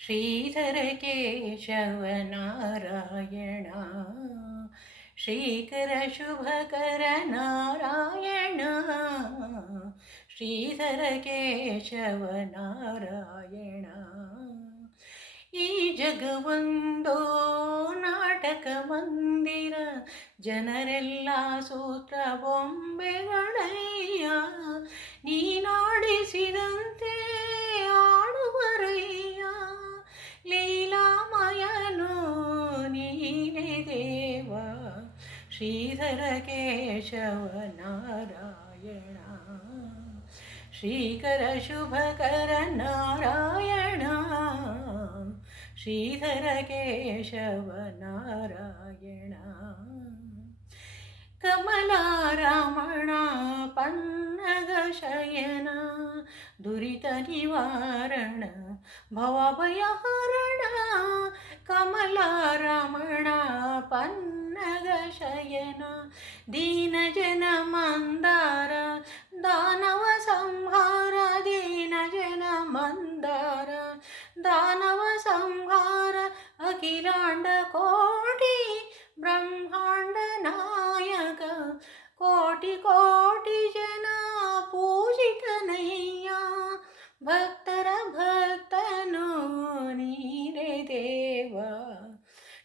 श्रीधर केशव नारायण श्रीकर शुभकर नारायण श्रीधर केशव नारायण ಈ ಜಗವೊಂದೋ ನಾಟಕ ಮಂದಿರ ಜನರೆಲ್ಲ ಸೂತ್ರ ಬೊಂಬೆಗಳಯ್ಯ ನೀನಾಡಿಸಿದಂತೆ ಆಡುವರಯ್ಯ ಲೀಲಾಮಯನು ನೀನೇ ದೇವ ಶ್ರೀಧರ ಕೇಶವ ನಾರಾಯಣ ಶ್ರೀಕರ ಶುಭಕರ ನಾರಾಯಣ ಶ್ರೀಧರ ಕೇಶವ ನಾರಾಯಣ ಕಮಲಾರಮಣ ಪನ್ನಗ ಶಯನ ದುರಿತ ನಿವಾರಣ ಭವಭಯಹರಣ ಕಮಲಾರಮಣ ಪನ್ನಗ ಶಯನ ದೀನ ಜನ ಮಂದಾರ ದಾನವ ಸಂಹಾರ ದೀನ ಜನ ಮಂದಾರ ದಾನವ ಸಂಹಾರ ಅಖಿಲಾಂಡ ಕೋಟಿ ಬ್ರಹ್ಮಾಂಡ ನಾಯಕ ಕೋಟಿ ಕೋಟಿ ಜನ ಪೂಜಿತನಯ್ಯ ಭಕ್ತರ ಭಕ್ತನು ನೀನೇ ದೇವ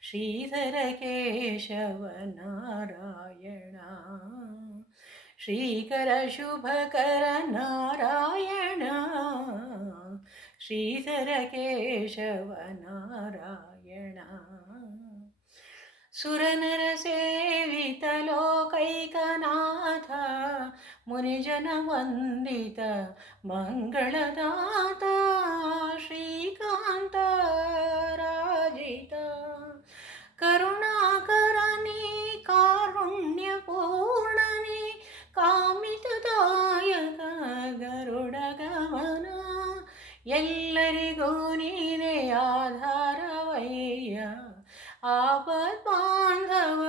ಶ್ರೀಧರ ಕೇಶವ ನಾರಾಯಣ ಶ್ರೀಕರ ಶುಭಕರ ನಾರಾಯಣ ಶ್ರೀಧರ ಕೇಶವ ನಾರಾಯಣ ಸುರನರ ಸೇವಿತ ಲೋಕೈಕನಾಥ ಮುನಿಜನ ವಂದಿತ ಮಂಗಳದಾತ ಶ್ರೀಕಾಂತ ರಾಜಿತ ಕರುಣಾಕರನಿ ಕಾರುಣ್ಯಪೂರ್ಣನಿ ಕಾಮಿತದಾಯಕ ಗರುಡ ಗಮನ ಎಲ್ಲರಿಗೂ ನೀನೇ ಆಧಾರವಯ್ಯ ಆಪತ್ ಬಾಂಧವ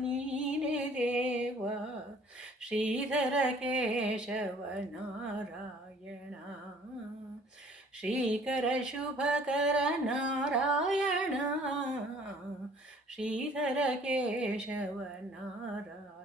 ನೀನೇ ದೇವ ಶ್ರೀಧರ ಕೇಶವ ನಾರಾಯಣ ಶ್ರೀಕರ ಶುಭಕರ ನಾರಾಯಣ ಶ್ರೀಧರ ಕೇಶವ ನಾರಾಯಣ